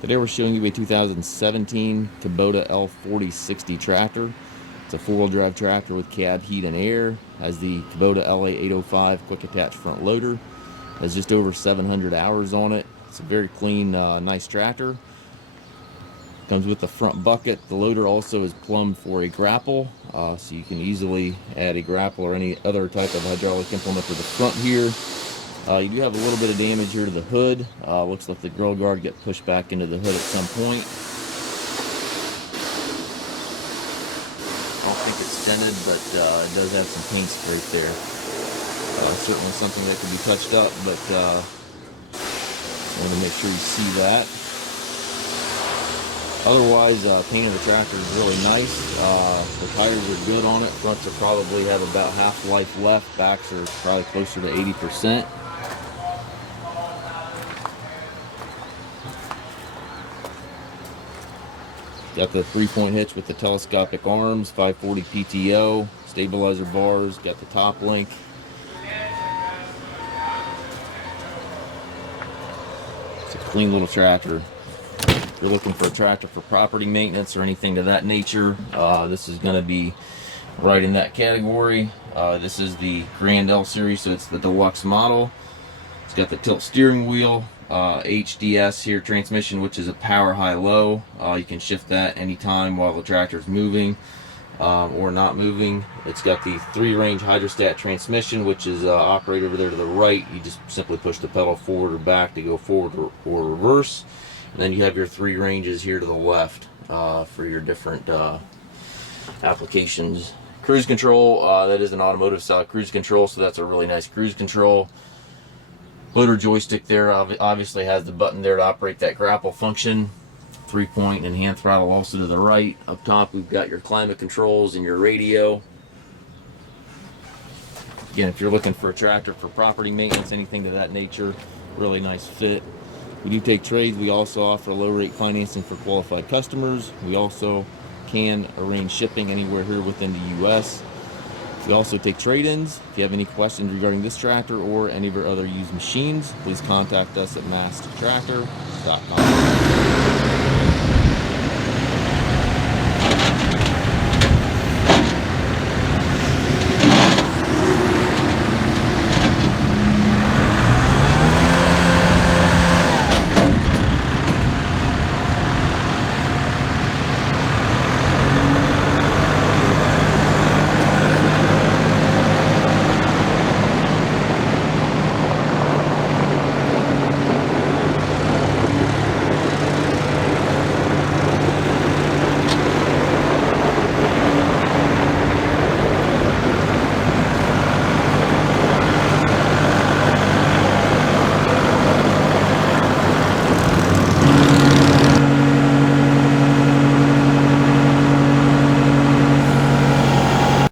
Today we're showing you a 2017 Kubota L4060 tractor. It's a four-wheel drive tractor with cab heat and air. Has the Kubota LA805 quick attach front loader. Has just over 700 hours on it. It's a very clean, nice tractor. Comes with the front bucket. The loader also is plumbed for a grapple, so you can easily add a grapple or any other type of hydraulic implement to the front here. You do have a little bit of damage here to the hood. Looks like the grill guard got pushed back into the hood at some point. I don't think it's dented, but it does have some paint scrape there. Certainly something that can be touched up, but I want to make sure you see that. Otherwise, paint of the tractor is really nice. The tires are good on it. Fronts will probably have about half life left. Backs are probably closer to 80%. Got the 3-point hitch with the telescopic arms, 540 PTO, stabilizer bars, got the top link. It's a clean little tractor. If you're looking for a tractor for property maintenance or anything to that nature, this is going to be right in that category. This is the Grand L series, so it's the Deluxe model. It's got the tilt steering wheel, HDS here transmission, which is a power high-low. You can shift that anytime while the tractor is moving or not moving. It's got the 3-range hydrostat transmission, which is operated over there to the right. You just simply push the pedal forward or back to go forward or reverse. And then you have your 3 ranges here to the left for your different applications. Cruise control, that is an automotive style cruise control, so that's a really nice cruise control. Motor joystick there obviously has the button there to operate that grapple function. 3-point and hand throttle also to the right. Up top we've got your climate controls and your radio. Again, if you're looking for a tractor for property maintenance, anything to that nature, really nice fit. We do take trades. We also offer low rate financing for qualified customers. We also can arrange shipping anywhere here within the US. We also take trade-ins. If you have any questions regarding this tractor or any of our other used machines, please contact us at masttractor.com.